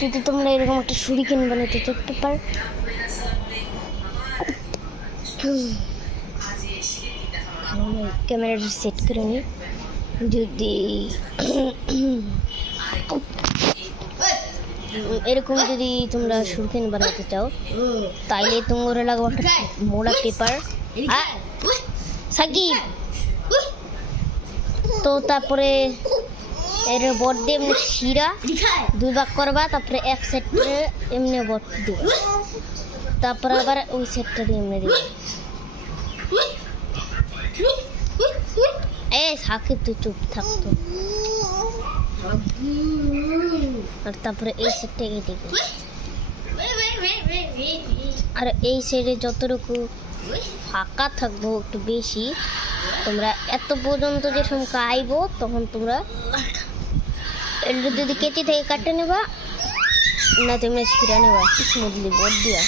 যদি তোমরা এরকম একটা শুরিকেন বানাতে চাও পেপার ক্যামেরাটা সেট করে নিই যদি এরকম যদি তোমরা শুরিকেন বানাতে চাও তাইলে তোমরা লাগবে একটা মোড়া পেপার সাকিব তো তারপরে এর বট দিয়ে এমনি শিরা দুই ভাগ করবা তারপরে এক সেটে এমনি বট দিবা তারপরে আবার ওই সেটটা দিয়ে এমনি দিবা সাকিব তুই চুপ থাকতো আর তারপরে এই সেটটা এদিকে আর এই সাইডে যতটুকু ফাঁকা থাকবো একটু বেশি তোমরা এত পর্যন্ত যে সময় আইবো তখন তোমরা এটা যদি কেটে থেকে কাটে নেবা না তোমরা ছিঁড়া নেবা স্মুথলি বোর্ড দিয়া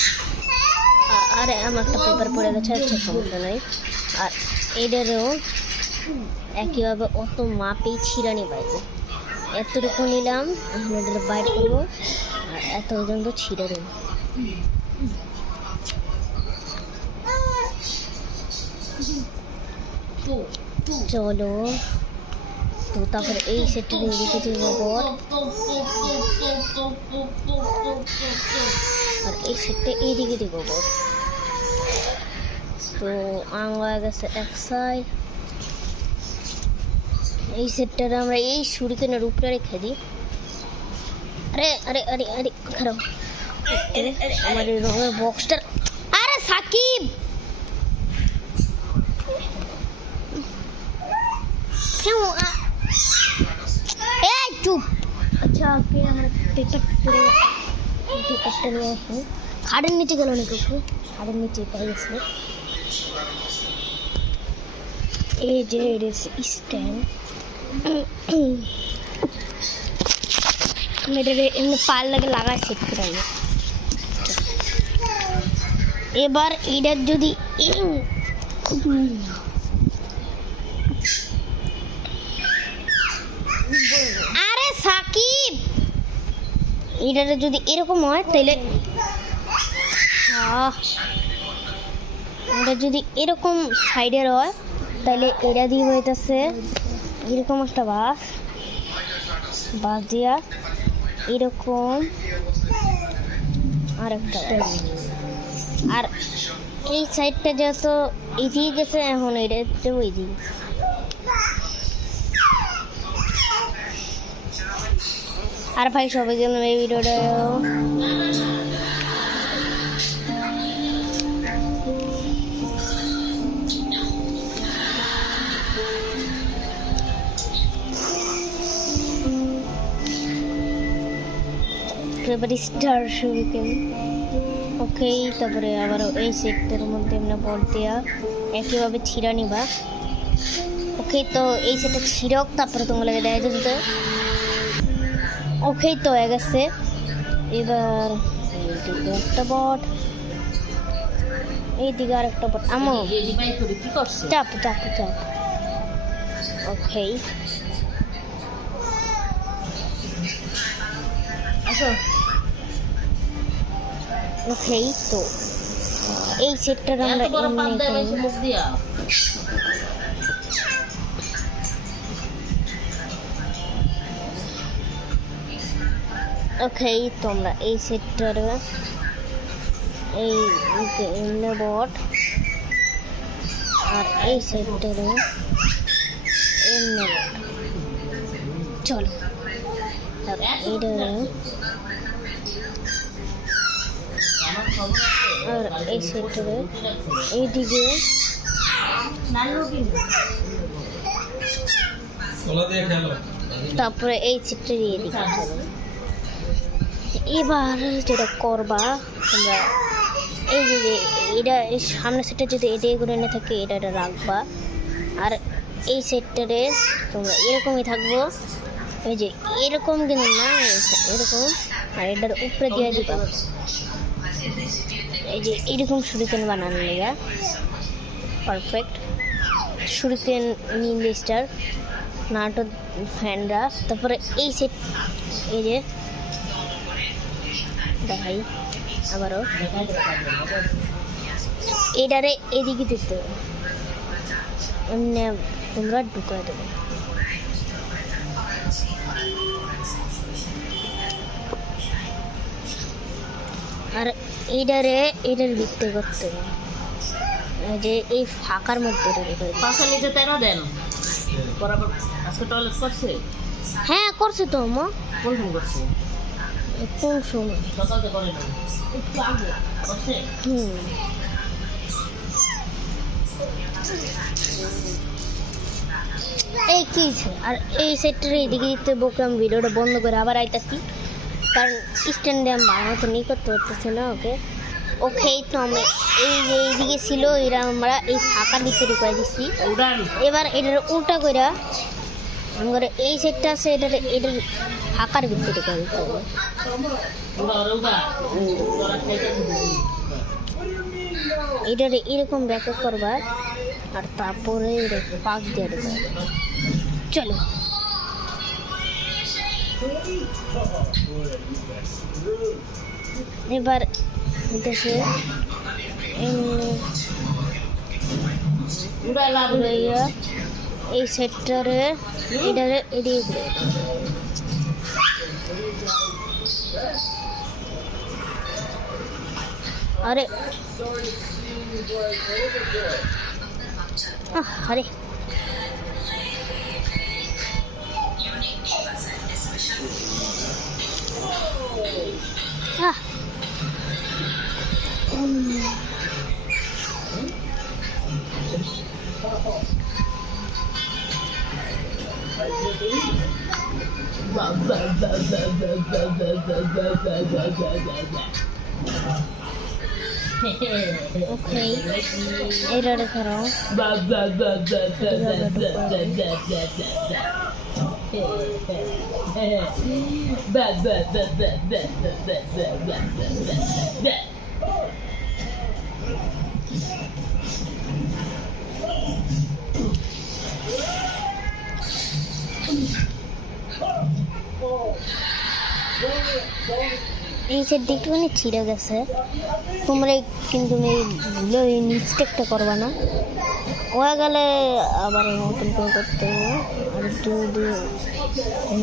আরে আমার একটা পেপার পড়ে গেছে আচ্ছা সমস্যা নাই আর এটারও একইভাবে অত মাপেই ছিঁড়া নেবা এতটুকু নিলাম এখন এটা বাইর করবো আর এত পর্যন্ত ছিঁড়া দেবো চলো তো তারপরে এই সেটটা রেখে দিব বট আর এই সেটটা এইদিকে দিব বট তো আঙা গেছে এক সাইড এই সেটটা আমরা এই শুরিকেনের উপরে রেখে দিই আরে আরে আরে আরে খারাপ আমার এই রঙের বক্সটা আরে সাকিব চুপ আচ্ছা আমার পেপারটা নিয়ে আসুন খাড়ের নিচে গেল নাকি ওকে খাড়ের নিচে পাই গেছে এই যে স্ট্যান্ড এমনি পাল লাগে লাগা সেট করে আমি এবার এটার যদি আরে সাকিব এটা যদি এরকম হয় তাহলে এটা যদি এরকম সাইডের হয় তাহলে এটা দিয়ে হইতেছে এরকম একটা বাস দিয়া এরকম আর একটা আর এই সাইডটা যত এদিকে গেছে এখন এটা ওই দিকে আর ভাই সবাই জন্য এই ভিডিওটা এবার স্টার শুরুকেন ওকে তারপরে আবার এই সেটটার মধ্যে আমরা বল দেওয়া একইভাবে ছিঁড়া নিবা ওকে তো এই সেটটা ছিঁড়ক তারপরে তোমাকে দেখা যেতে ওকে তো হয়ে গেছে এবার এইদিকে একটা বট এইদিকে আর একটা বট আমো চাপ চাপ চাপ ওকে ওকে তো এই সেটটা আমরা ওকে তোমরা এই সেটটার এই এমনি বট আর এই সেটটার এমনি বট চলো এইটা আর এই সেটটার এইদিকে তারপরে এই সেটটা দিয়ে দিকে চলো এবার যেটা করবা তোমরা এই যে এটা সামনের সেটটা যদি এটাই করে এনে থাকে এটা রাখবা আর এই সেটটারে তোমরা এরকমই থাকবো এই যে এরকম কিন্তু না এরকম আর এটার উপরে দিয়ে দিবা এই যে এরকম শুরিকেন বানানো লেগা পারফেক্ট শুরিকেন নীল স্টার নাটো ফ্যানরা তারপরে এই সেট এই যে দেখাই আবারও। এটারে এদিকে দিতে হবে, এমনি তোমরা ঢুকাই দেবে। আর এটার ভিত্তি করতে হবে, যে এই ফাঁকার মধ্যে হ্যাঁ করছে তো মা। কোন সময়? এই কি আর এই সেক্টরে এদিকে দিতে বকে আমি ভিডিওটা বন্ধ করে আবার আইতাছি, কারণ স্ট্যান্ডে আমি ভালো মতো নিয়ে করতে পারতেছি না। ওকে তো আমরা এই যে এইদিকে ছিল এরা আমরা এই ফাঁকার ভিতরে করে দিচ্ছি। এবার এটার উল্টা করে আমরা এই সেটটা আছে এটার ফাঁকার ভিতরে করে দিতে হবে। এটার এরকম ব্যাকআপ করবা আর তারপরে পাক দিয়ে দেবে। চলো এবার দেশে এই সেক্টরে এটারে এদিকে ঘুরে আরে আরে ওকে এটারে ধরো এই সেট দেখতে মানে ছিঁড়ে গেছে। তোমরা কিন্তু ভুলে এই মিস্টেকটা করবা না, হয়ে গেলে আবার নতুন করে করতে হবে। আর যদি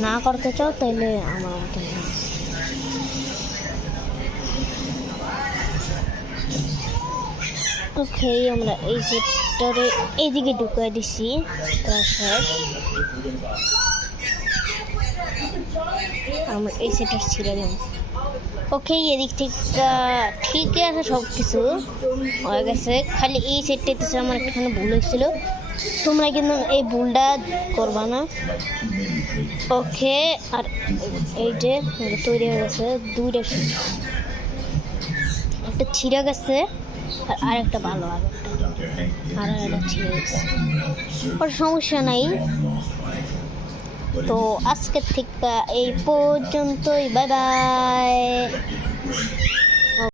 না করতে চাও তাহলে আমার মতন ওকে আমরা এই সেটটারে এইদিকে ঢুকিয়ে দিচ্ছি। আমরা এই সেটটা ছিঁড়ে দেব। ওকে এদিক থেকে ঠিকই আছে, সব কিছু হয়ে গেছে, খালি এই সেটটাতে আমার একটুখানি ভুল হয়েছিল। তোমরা কিন্তু এই ভুলটা করবা না। ওকে আর এই যে তৈরি হয়ে গেছে দুইটা, একটা ছিঁড়ে গেছে আর আরেকটা ভালো আর একটা ছিঁড়ে গেছে, ওর সমস্যা নাই। তো আজকের থেকে এই পর্যন্তই, বাই বাই।